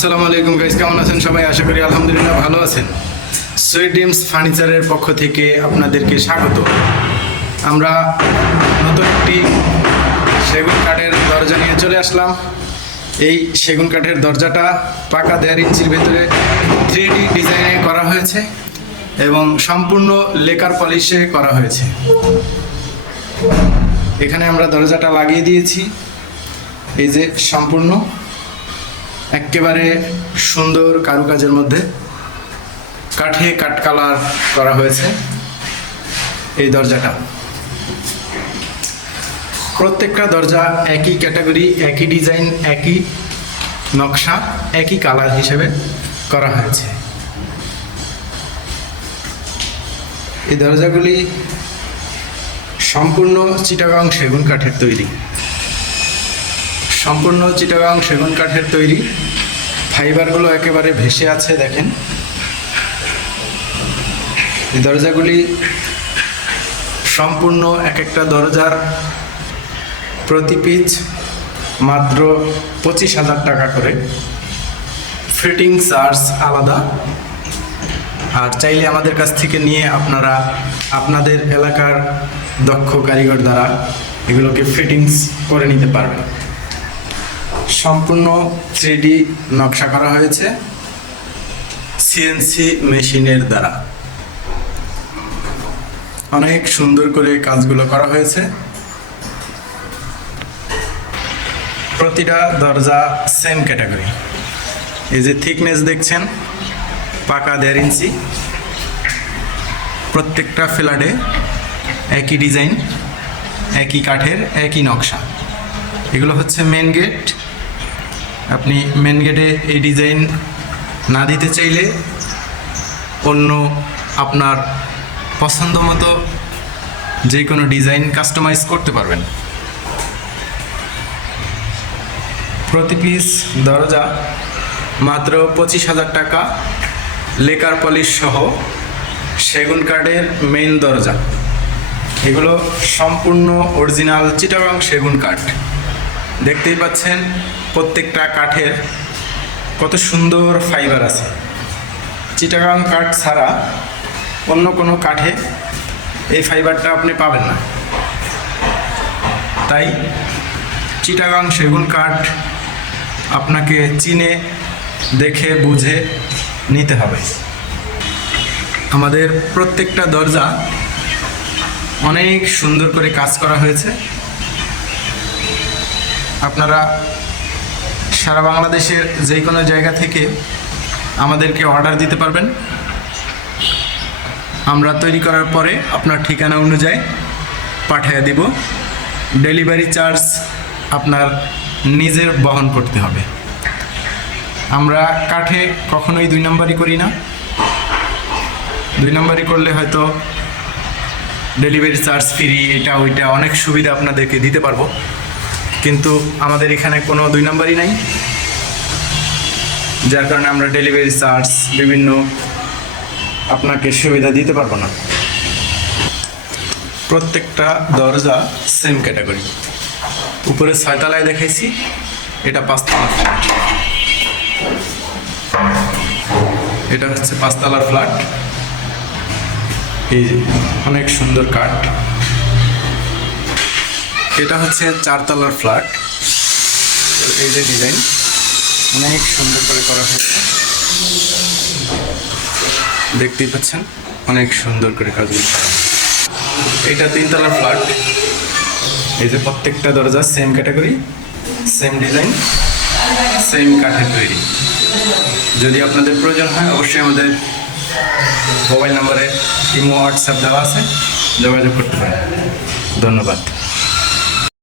আসসালামু আলাইকুম গাইস, কেমন আছেন সবাই? আশা করি আলহামদুলিল্লাহ ভালো আছেন। সুইট ড্রিমস ফার্নিচারের পক্ষ থেকে আপনাদেরকে স্বাগত। আমরা নতুন একটি সেগুন কাঠের দরজা নিয়ে চলে আসলাম। এই সেগুন কাঠের দরজাটা পাকা 1.5 ইঞ্চির ভেতরে 3D ডিজাইনে করা হয়েছে এবং সম্পূর্ণ লেকার পলিশে করা হয়েছে। এখানে আমরা দরজাটা লাগিয়ে দিয়েছি। এই যে সম্পূর্ণ একেবারে সুন্দর কারুকাজের মধ্যে কাঠে কাঠ কালার করা হয়েছে এই দরজাটা। প্রত্যেকটা দরজা একই ক্যাটাগরি, একই ডিজাইন, একই নকশা, একই কালার হিসেবে করা হয়েছে। এই দরজাগুলি সম্পূর্ণ চিটাগাং সেগুন কাঠের তৈরি। সম্পূর্ণ চিটাগাং সেগুন কাঠের তৈরি। ফাইবারগুলো একেবারে ভেসে আছে, দেখেন। এই দরজাগুলি সম্পূর্ণ এক একটা দরজার প্রতি পিচ মাত্র 25,000 টাকা করে। ফিটিং চার্জ আলাদা। আর চাইলে আমাদের কাছ থেকে নিয়ে আপনারা আপনাদের এলাকার দক্ষ কারিগর দ্বারা এগুলোকে ফিটিংস করে নিতে পারবেন। সম্পূর্ণ 3D নকশা করা হয়েছে সিএনসি মেশিনের দ্বারা। অনেক সুন্দর করে কাজগুলো করা হয়েছে। প্রতিটা দরজা সেম ক্যাটাগরি। এই যে থিকনেস দেখছেন, পাকা 1.5 ইঞ্চি। প্রত্যেকটা ফ্ল্যাটে একই ডিজাইন, একই কাঠের, একই নকশা। এগুলো হচ্ছে মেন গেট। আপনি মেন গেটে এই ডিজাইন না দিতে চাইলে অন্য আপনার পছন্দ মতো যে কোনো ডিজাইন কাস্টমাইজ করতে পারবেন। প্রতি পিস দরজা মাত্র 25,000 টাকা, লেকার পলিশ সহ সেগুন কাঠের মেইন দরজা। এগুলো সম্পূর্ণ অরিজিনাল চিটাগাং সেগুন কাঠ। দেখতেই পাচ্ছেন প্রত্যেকটা কাঠের কত সুন্দর ফাইবার আছে। চিটাগাং কাঠ ছাড়া অন্য কোনো কাঠে এই ফাইবারটা আপনি পাবেন না। তাই চিটাগাং সেগুন কাঠ আপনাকে চিনে দেখে বুঝে নিতে হবে। আমাদের প্রত্যেকটা দরজা অনেক সুন্দর করে কাজ করা হয়েছে। আপনারা সারা বাংলাদেশের যে কোনো জায়গা থেকে আমাদেরকে অর্ডার দিতে পারবেন। আমরা তৈরি করার পরে আপনার ঠিকানা অনুযায়ী পাঠিয়ে দিব। ডেলিভারি চার্জ আপনার নিজের বহন করতে হবে। আমরা কাঠে কখনোই 2 নম্বরই করি না। 2 নম্বরই করলে হয়তো ডেলিভারি চার্জ ফ্রি, এটা ওইটা অনেক সুবিধা আপনাদেরকে দিতে পারবো, কিন্তু আমাদের এখানে কোনো 2 নম্বরই নাই। যার কারণে আমরা ডেলিভারি চার্জ বিভিন্ন আপনাকে সুবিধা দিতে পারবো না। প্রত্যেকটা দরজা সেম ক্যাটাগরি। উপরে 6 তলায় দেখাইছি, এটা 5 তলার ফ্ল্যাট। এটা হচ্ছে 5 তলার ফ্ল্যাট। এই অনেক সুন্দর কাঠ। এটা হচ্ছে 4 তলার ফ্ল্যাট। এই যে ডিজাইন অনেক সুন্দর করে করা হয়েছে, দেখতেই পাচ্ছেন অনেক সুন্দর করে কাজগুলো করা। এটা 3 তলার ফ্ল্যাট। এই যে প্রত্যেকটা দরজা same category, same design, same কাঠের তৈরি। যদি আপনাদের প্রয়োজন হয় অবশ্যই আমাদের মোবাইল নাম্বারে ইমো হোয়াটসঅ্যাপ দেওয়া আছে, যোগাযোগ করতে পারেন। ধন্যবাদ।